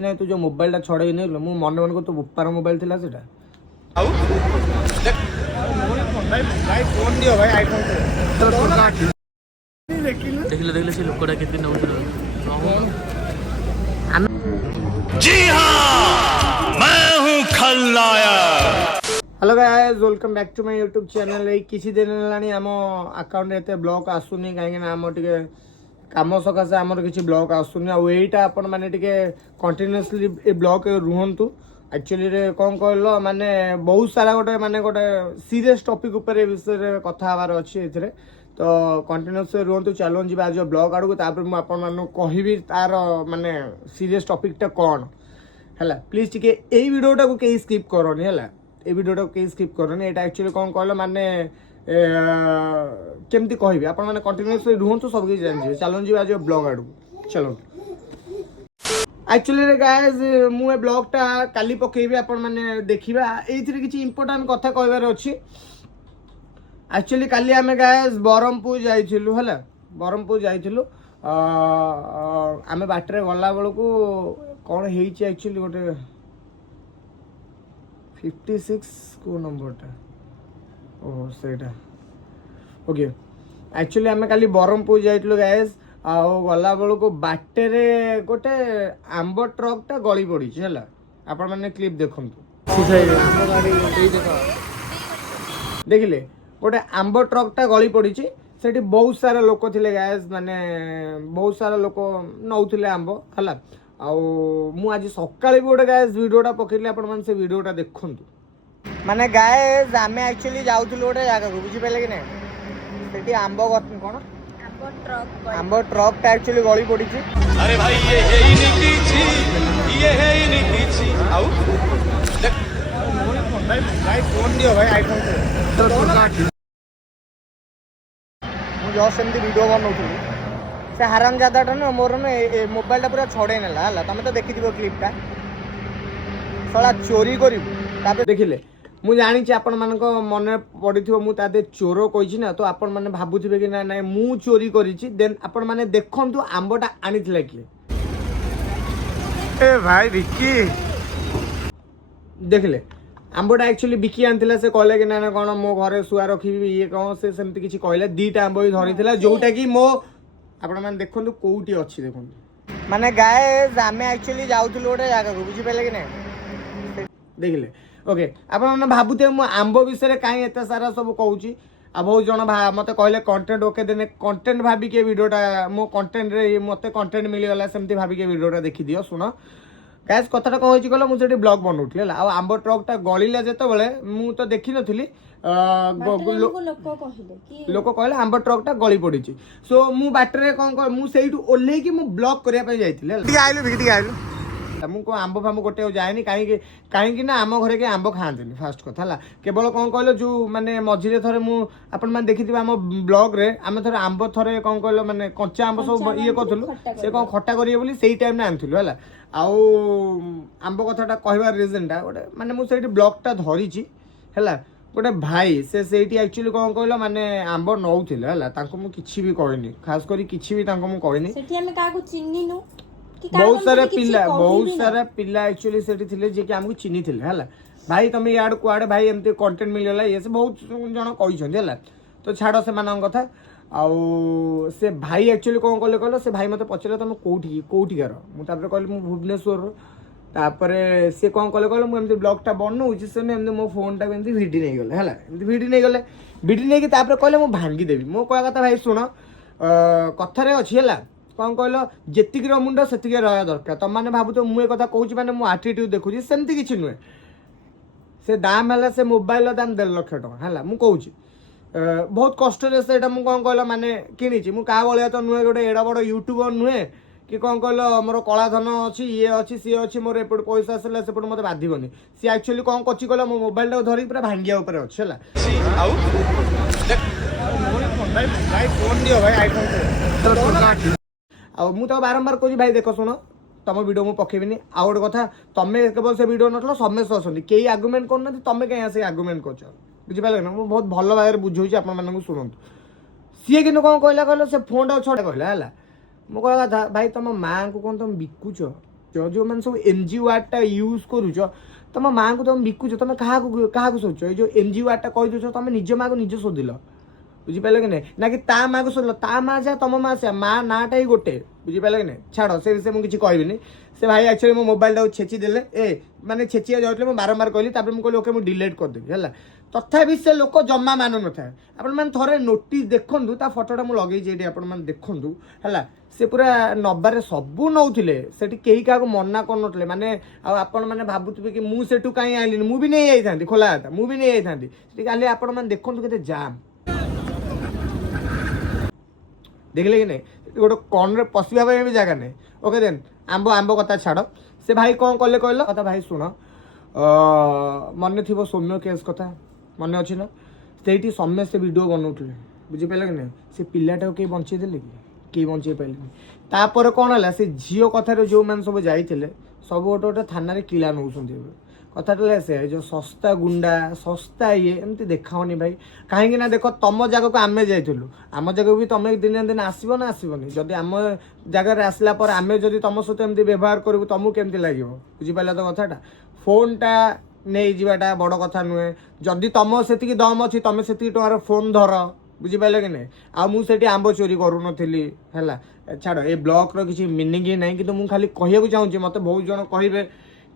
नहीं तू जो मोबाइल छड़े नहीं मु मन मन को तो बोपार मोबाइल थिला सेटा आउ भाई फोन दियो भाई आईफोन देखिले देखिले से लोकटा केते नउथरो जी हां मैं हूं खलनायक। Hello guys welcome back to my YouTube channel. ए किसी दिन लानी हम अकाउंट एते ब्लॉग आसुनी काहे ना हम टिके काम सकाशे आमर किसी ब्लॉग आसुनी आ एटा अपन माने टिके कंटिन्यूअसली ए ब्लॉग रुहंतु। एक्चुअली रे कोन कहलो माने बहुत सारा गोटे सीरियस टॉपिक ऊपर विषय कथा हबार अछि एथरे तो कंटिन्यूअस रुहंतु चैलेंज बा जो ब्लॉग आडू तापर मु अपन मानु कहिबी तार माने सीरियस टॉपिक टा कोन हैला। प्लीज टिके एई वीडियोटा को के स्किप करनी हैला। ए वीडियोटा को के स्किप करनी एटा एक्चुअली कोन कहलो माने केमती कहबी अपन माने कंटिन्यूअस रुहंतु सब के जानि चैलेंज बा जो ब्लॉग आडू चलो। एक्चुअली रे गाइस मु ए ब्लॉग टा काली पकेबी अपन माने देखिबा एइथिरे किछि इंपोर्टेंट कथा कहबार अछि। एक्चुअली काली आमे गाइस बरहमपुर जाइथिलु हला बरहमपुर जाइथिलु आमे बाटरे गला बेलकू कोन हेइछि एक्चुअली गोटे 56 को नंबरटा ओ सेटा ओके। एक्चुअली आमे काली बरहमपुर जाइथिलु गाइस आउ गला बेलकू बाटरे गोटे आंब ट्रक टा गली पड़ी हला आपण माने क्लिप देखंतु आंब गाड़ी देखिले गोटे आंब ट्रक टा गली पड़ी सेठी बहुत सारा लोक थिले गाइस माने बहुत सारा लोक नौथिले आंब हला आउ मु आज सकाळे भी गोटे गाइस वीडियोटा पकेली आपण माने से वीडियोटा देखंतु। माने गाइस आमे एक्चुअली जाउथिलु गोटे जागा को बुझी पाले कि नै सेठी आंब कोन आंब ट्रक टा एक्चुअली गली पड़ी अरे भाई ये है ही नीति छी ये है ही नीति छी आउ भाई फोन दियो भाई आईफोन जो सेमती वीडियो बनाऊली से हराम जादाटा ना मोर ना मोबाइलटा पूरा छड़े नेला हला तुम तो देखिथिबो क्लिपटा सला चोरी करू देखिले मु जानी आपण मान मन पड़ो मु तादे चोर कही ना तो आपण मैंने भावुवे कि ना ना मु चोरी करी देन आपण मैंने देखु आंबटा आनी किए ए भाई विकी देखिले आंबटा एक्चुअली बिकी आनी से कहले कि ना कौन मो घरे शुआ रखी ये कौन से सेमती किसी कहले दीटा आंब भी धरी जोटा कि मो आपण मैंने देखु कौटी अच्छी देखु माने गाइस आमे एक्चुअली जाउथुल गोटे जागा को बुझी पाले कि ना देखिले ओके आपण मैंने भावुथे मु आंब विषय कहीं एत सारा सब कहूँ आ बहुत जन मत कहले कंटेंट ओके देने कंटेंट भाविके वीडियोटा मो कंटेंट रे मते कंटेंट मिलगला सेमती भाविके वीडियोटा देखि दियो सुनो गाइस कथाटा कौन होची कहला मुझे ब्लॉग बनौठी है आ आंब ट्रकटा गलिला जेते बेले मु तो देखि नथिली लोक कहले आंब ट्रकटा गली पड़ी सो मु बाटरे कौन मु सेइटु ओल्हे कि मु ब्लॉग करिया पे जाइथिले ठीक आइलु भिटी आइलु मुझको आंब फाम गोटे जाए कहीं ना आम घरे के आंब खाते फास्ट कथा है केवल कौन कहल जो माने मझे थे मुझे देखी आम ब्लॉग रे आम थे आंब थे कौन कहल माने कच्चा आंब सब ये करूँ से कौन खट्टा करेंगे बोली से टाइम आनिलु है आउ आंब कथाटा कहबार रिजनटा गोटे माने मुझे ब्लॉगटा धरी है गोटे भाई से एक्चुअली कौन कहल माने आंब नौले है किसी भी कहनी खास कर किसी भी कहनी बहुत सारा पिला एक्चुअली सेठी थिले जे कि हमको चिन्ही थिले हला भाई तुम याड कुआडे भाई एमती कंटेंट मिलला ये से बहुत जन कहिसंदी हला तो छाड़ से मान कथा आउ से भाई एक्चुअली कौन कले कहलो से भाई मते पचले तुम कोठी कर मु तापर कहली मु भुवनेश्वर तापर से कौन कले कहलो मु एमती ब्लॉग टा बनउ जे से एमती मो फोन टा एमती भिडी नै गेले हला एमती भिडी नै कि तापर कहले मु भांगी देबी मो कहया कथा भाई सुनो कथा रे अछि हला कौन कहल जेतिक मुंड से रहा दरकार तुम मैंने भावु तो मुझे कथा कहूँ मैंने मो आटीट्यूड देखुची सेमती किसी नुहे से दाम है से मोबाइल दाम 1.5 लाख टका है मुझे कहूँ बहुत कष्ट से कौन कहल माने किणी मुझे क्या भाया तो नुहे गोटे एड़ा बड़ यूट्यूबर नुहे कि कौन कहल मोर कला धन अच्छी ये अच्छी सी अच्छी मोर एपट पैसा आसला सेपट मत बाधबनी सी एक्चुअली कौन कर कहल मो मोबाइल टाक धरिक पूरा भांगिया उपर अच्छे है फोन दियो भाई आईफोन आ मु तो बारंबार कह भाई देख शुण तुम वीडियो मुझे पकेबी आउ गोटे कथा तुम्हें केवल से वीडियो नथल समस्ते अच्छा कई आर्गुमेंट करना तुम कहीं आस आर्गुमेंट कर बुझिपारे ना मुझे बहुत भल भाव बुझे आपको शुणु सी कि कौन कहला कहल से फोन टा छड़े कहला है मो कह कथा भाई तुम माँ को कौन तुम बिकुच जो मैंने सब एमजी वार्डटा यूज करुच तुम माँ को तुम बिकुच तुम क्या सोच ये एमजी वार्डटा कही दौच तुम निज माँ को निज शोधिल बुझिपारे कि ना कि ता माँ को शोधिल ता माँ जा तुम माँ से माँ नाटा ही गोटे बुझिपारे कि छाड़ से विषय मुझे कहबी से भाई एक्चुअली मो मोबाइल टाक छेची देले ए माने छेचिया जाउतले मैं बारंबार कहली तापर मैं कहली ओके मैं डिलीट कर देबी हला तथापि से लोक जम्मा मानु न था आपण माने थोरे नोटिस देखंदु ता फोटोटा मु लगेई जेडी आपण माने देखंदु हला से पूरा नबारे सबू नौथिले सेठी केही का को मना करनथले माने आ आपण माने भाबुतबे कि मु सेठु काई आइलिन मु भी नहीं आइथांती खोला था मु भी नहीं आइथांती सेठी खाली आपण माने देखंदु केते जाम देखले कि नहीं गोटे कौन रे पशिया भी जगह नहीं ओके देन आंब आंब कथा छाड़ से भाई कौन कले कहल कथा भाई शुण मन थी सौम्य केस कथा मन अच्छी ना से समस्ते भिड बनाऊे बुझीपारे कि नहीं से पिलाटा कहीं बचेदेले कि बचे पारे तापर कौन है से झील कथार जो मैंने सब जाते सब गोटे गोटे थाना किला नौ कथाटा से जो सस्ता गुंडा सस्ता ये एमती देखाओनी भाई कहीं ना देख तुम जगह को आम जाइलु आम जगह भी तुम दिन दिन आसब ना आसबनी जदि आम जगार आसला आम जदि तुम सहित एमती व्यवहार करूँ तुमको केमती लगे बुझीपार तो कथाटा फोनटा नहीं जावाटा बड़ कथा नुहे जदि तुम से दम अच्छी तुम से टकर फोन धर बुझीपारे कि नहीं आ मुझे आंब चोरी करूनी है छाड़ ये ब्लॉक किसी मिनिंग ही ना कि मुझे खाली कहूँ चाहूँगी मत बहुत जन कहे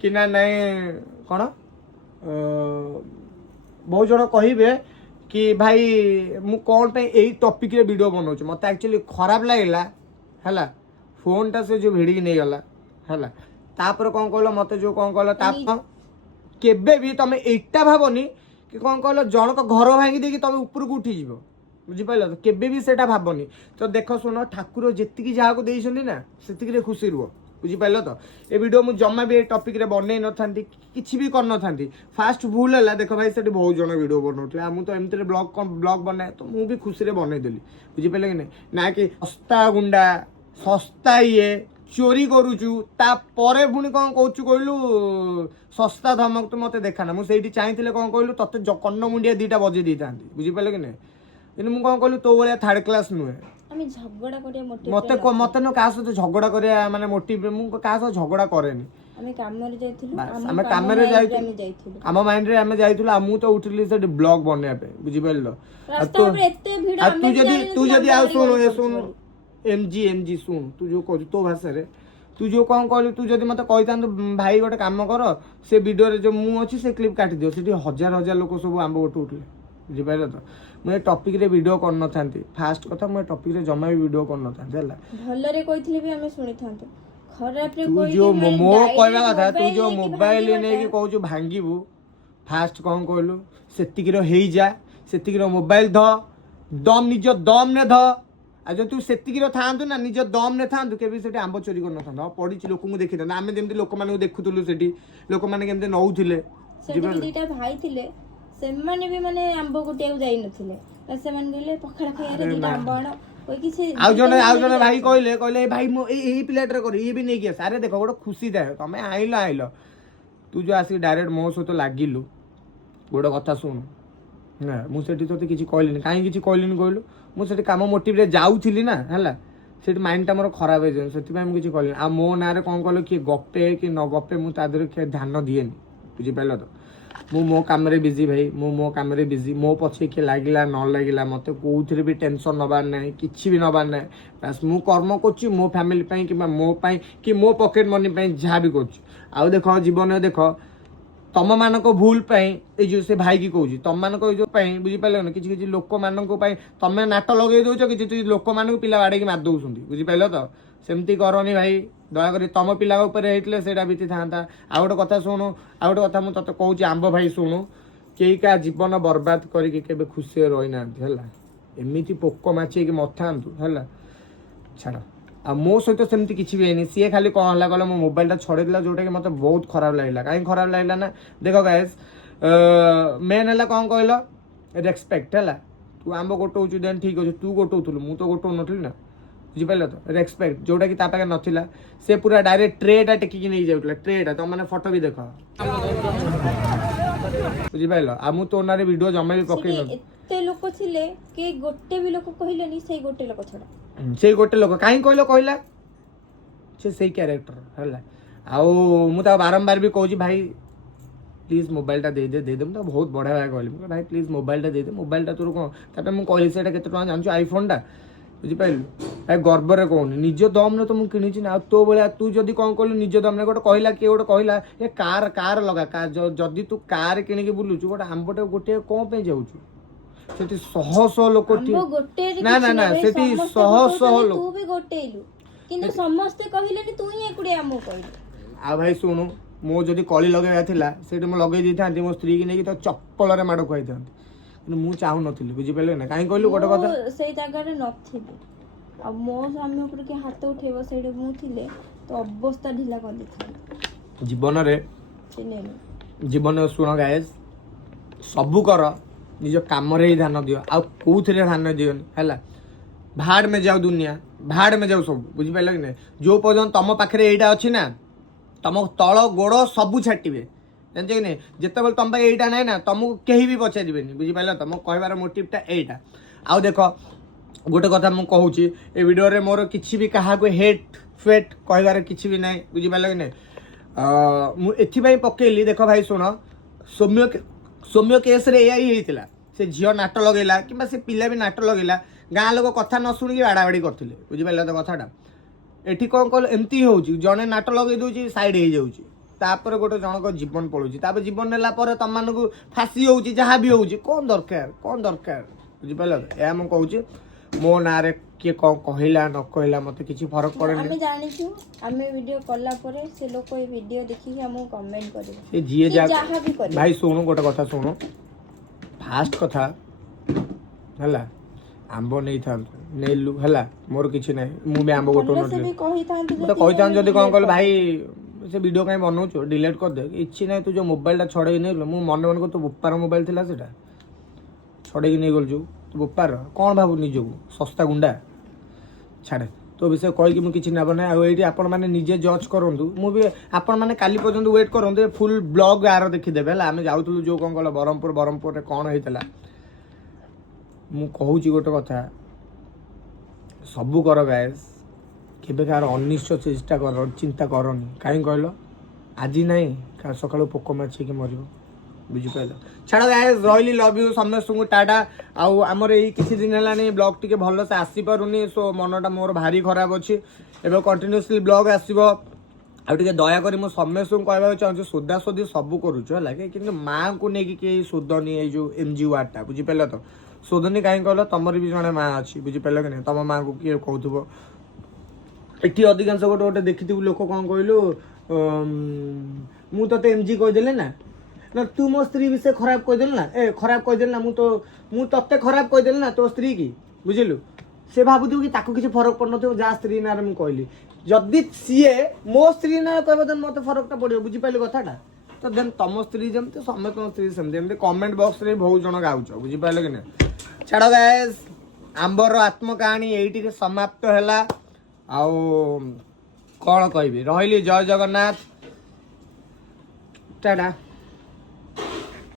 कि ना नहीं कौन बहुत जन कहे कि भाई मु कौन पे यही टॉपिक रे वीडियो बनाऊँ मत एक्चुअली खराब लगेगा है फोनटा से जो भिड़ी नहीं गला है तापर कौन कहल मत जो कौन कहल केबे भी तुम एटा भावनी कि कौन कहल जनक घर भांगी देकी तुम ऊपर को उठी जीव बुझीपार तो केबे भी सेटा भावनी तो देख शुण ठाकुर जी जहाँ को देइछन्ती ना से खुशी रुह बुझीपार तो ये वीडियो मुझे जमा भी टॉपिक रे बनई न था किसी भी कर न था फास्ट भूल है देख भाई से बहुत जन वीडियो बनाऊे मुझे तो एमती ब्लॉग बनाए तो मुझे भी खुशी बनईदेली बुझीपारे कि नहीं ना कि सस्ता गुंडा सस्ता ये चोरी करुचु तापर पुणी कौन कहूँ कहलु सस्ता धमक तो मत देखा मुझे चाहिए कौन कहलु तते कन्न मुंडिया दीटा बजे दी था बुझीपारे कि नहीं कि मुझे कौन कहलु तो भाया थर्ड क्लास नुहे मत मत न क्या सहित झगड़ा करिया माने मोटिव मु क्या सहित झगड़ा करेनी आम माइंड रे आम जाइथिलु आ मु तो उठिली से ब्लॉग बनया पे बुझीपारलो तू जदी आ सुन एमजी सुन तू जो कहू तो भाषा रे तू जो कौन कहलु तू जदी मते कहि तांतु भाई गोटे काम कर से वीडियो रे जो मु अछि से क्लिप काटी दियो सेठी हजार हजार लोक सब आंब गोटे उठले बुझीपार तो मुझे टॉपिक रे वीडियो कर न थांती फास्ट कथा मुझे टॉपिक रे जमा भी वीडियो कर न थांती हला भलो रे कहिथिले भी हमें सुनि थांतो खराब रे तू जो मो कहबा कथा तू जो मोबाइल ने कि कहू जो भांगीबू फास्ट कौन कहलु सेतिकी रो हेई जा सेतिकी रो मोबाइल ध दम निज दम ने ध आ जो तू सेतिकी रो थांतु ना निज दम ने थांतु केबी सेठी आंब चोरी कर न थांतो पड़ी लोक को देखि था आमे जेमति लोक माने देखुतलु सेठी लोक माने केमते नउथिले सेठी दीटा भाई थिले से माने भी माने आंब गुटिया जाई नथिले से माने गेले पखड़ा खाया रे दीटा आंब आण कोई किसी आउ जने भाई कहले भाई मो एही प्लेट रे कर ये भी नहीं किया सारे देखो गोटे खुशी थाए तमे आइलो तू जो आसी डायरेक्ट मो सहित लागिलु गोटे कथा सुन ना मुझे तो किसी कहलिनी कहीं किसी कहलिनी कहलु मुझे काम मोटिव रे जाउथिली ना है से माइंडटा मोर खराब हो जाए से किसी कहलिनी आ मो ना रे कौन कहल किए गपे कि न गपे मुझे ध्यान दिएनि बुझीपार तो मु मो काम रे बिजी भाई मो काम रे बिजी मो पछे के लागिला न लागिला मते कोउथरे भी टेंशन नबार नै किछि भी नबार नै बस मु कर्म करछि मो फैमिली पई कि मो पई कि मो पॉकेट मनी पई जहा भी करछि आउ देखो जीवन में देखो तम मान को भूल पई ए जो से भाई की कहूँ तम मान को जो पई बुझी पाले न किछि किछि लोक मान को पई तमे नाट लगे दोछ किछि लोक मान को पिला बाडे की मार दोउछंती बुझी पाइलो तो सेमती करनी भाई दया कर तम पिला होते से बीती था आ गोटे कथा शुणु आ गोटे कथा मुझे कहूँ आंब भाई शुणु कई क्या जीवन बर्बाद करके खुशी रही ना एमती पोक माछी मत था छाड़ आ मो सहित सेमती किसी भी है सी खाली कौन है कहला मो मोबाइलटा छड़ेला जोटा कि मतलब बहुत खराब लगला कहीं खराब लगला ना देख गाइस मेन है कौन कहल रेस्पेक्ट है तू आंब गोटौ देन ठीक अच्छे तू गोटौलु मु तो गोटौ नी ना बुझीपार तो रेस्पेक्ट जोटा कि पाखे नाला से पूरा डायरेक्ट ट्रेटा टेकिकी नहीं जाऊला ट्रेटा तुम मैंने फोटो भी देख बुझीपार आ मु तो वीडियो जमा भी पकई एते लोक थिले के गोटे भी लोक कहिलेनी से गोटे लोक छडा से गोटे लोक काई कहलो कहला से सही कैरेक्टर हला आउ मु बारंबार भी कहूँ भाई प्लीज मोबाइलटा दे दे मुझे बहुत बढ़िया भाई कहली भाई प्लीज मोबाइलटा दे मोबाइलटा तोर कौन तापर मुझे कहली से केते टका जानछु आईफोनटा बुझिपाइलु भाई गर्व कहूनी निज दम तो मुझे किणी ना तो भाया तू जदि कौन कहलु निज दम गोटे कहला किए गोटे कहला ए कार कार लगा जदि तू कार किणिकी बुलुचु गोटे आंबटे गोटे कौन पे जाऊछु सेठी शह शह लोक ना ना ना सेठी शह शह लोक तू भी गोटेइलु किंतु समस्त कहिलेनी तू ही एकुडे आमो कहलु आ भाई शुणु मो जदि कली लगे थिला सेठी मो लगे दी थांती मो स्त्री की नेकी तो चप्पल रे माड़ खुआई थांती किंतु मु चाहू नथिली बुझि पले ना काई कहलु गोटे कथा सेई जगह रे नथिबे अब मो स्वामी ऊपर के हाथ उठेबो सेडे मु थिले तो अवस्था ढिला कर देथि जीवन रे चिनेनु जीवन सुन गाइस सबु कर निज काम रे ही ध्यान दियो आ कोउथरे ध्यान दियोनी हैला भाड़ में जाओ दुनिया भाड़ में जाओ सब बुझि पले कि नै जो पर्यंत तम पाखरे एटा अछि ना तम तल गोड़ सबू छाटिबे जानछ कि नै जेते बेल तम एटा नै ना तुमको केही भी पचारिबेनी बुझि पाइल तुम कहबार मोटिवटा एटा आउ देख गोटे कथा मु कहूची ए वीडियो रे मोर किछि भी कहा को हेट फेट कहबार किछि भी नै बुझि पाइल कि नै मु एथि भाई पकेली देख भाई सुन सौम्य केस रे एआई हेतिला से झियो नाट लगेला किबा से पिला भी नाट लगेला गाँ लोक कथा न शुणी बाड़ाबाड़ी करथिले बुझि पाइल तो कथाटा एठी कौन कल एमती होउची जने नाट लगे दोची साइड हे जाउची तापर गोटे जनक जीवन पळुची तापर जीवन नेला पर तम मानकु फांसी होउची जहाँ भी होउची कौन दरकार बुझि पाइल ए हम कहूची मो ना रे के कहला न कहला मते किछि फरक पड़े हमें जानिछु हमें वीडियो करला परे से लोक ए वीडियो देखि के हमहु कमेंट करिवे से जिए जा जहाँ भी करिवे भाई सुनो गोटे कथा सुनो फास्ट कथा हला आंबो नहीं था नेलु हला मोर किछि नै मु में आंबो गोटो से भी कहि थांती तो कहि थान जदी कोन कहल भाई से वीडियो काई बनौछु डिलीट कर दे इछि नै तू जो मोबाइल ता छड़े नै मु मन मन को तो बुप्पार मोबाइल थिला सेटा छड़े कि नै गल जो तू बुप्पार कोन भाबु निजो सस्ता गुंडा छाड़े तो विषय कहि कि मु किछि ना बने आ एठी आपण माने निजे जज करंतु मु भी आपण माने काली पर्यंत वेट करंतु फुल ब्लॉग यार देखि देबे हला हम जाउतु जो कोन कहल बरहमपुर रे कोन हेतला मु कहूची गोटे कथा सबू कर गाइस केबे कार अनिष्ट चेष्टा कर चिंता करनी कहीं कहल आज नहीं का सकाळु पोक माछी के मरियो बुझी पाइल छाड़ गाइस रॉयली लव यू समस्त को टाटा आउ हमर एई किछि दिन हलानी ब्लॉग टिके भलो से आसी पारुनी सो मनटा मोर भारी खराब अछि एबे कंटीन्यूअसली ब्लॉग आसीबो आ टिके दया करी मो समस्त को कहबा चाहू सोदा सोदी सब करूछु हला कि मां को नेकी के सोदनी ए जो एमजी वार्ड टा बुझी पाइल तो सोदनी कहीं कहल तुमर भी जड़े माँ अच्छी बुझिपार कि नहीं तुम माँ को किए कहूब ये अधिकांश गोटे गोटे देखी लोक कौन कहलु मुझे एमजी कहीदेले ना तू मो स्त्री विषय खराब कहीदेलु ना ए खराब कहीदेल ना मु ते खराब कहीदेली ना तो स्त्री की बुझिलु से भावुथु कि ताको किसी फरक पड़ न जहाँ स्त्री ना मुझे कहली जदि सीए मो स्त्री ना कह मत फरकटा पड़ो बुझिपारे कथाटा तो देन तुम स्त्री जमती समस्त स्त्री सेमती कमेंट बॉक्स रे बहुत जन गाउछ बुझिपारे कि नहीं छाड़ गाइस आंबर आत्मकाहानी एइटी समाप्त हैला आउ कौन कहबी रहिली जय जगन्नाथ टाटा।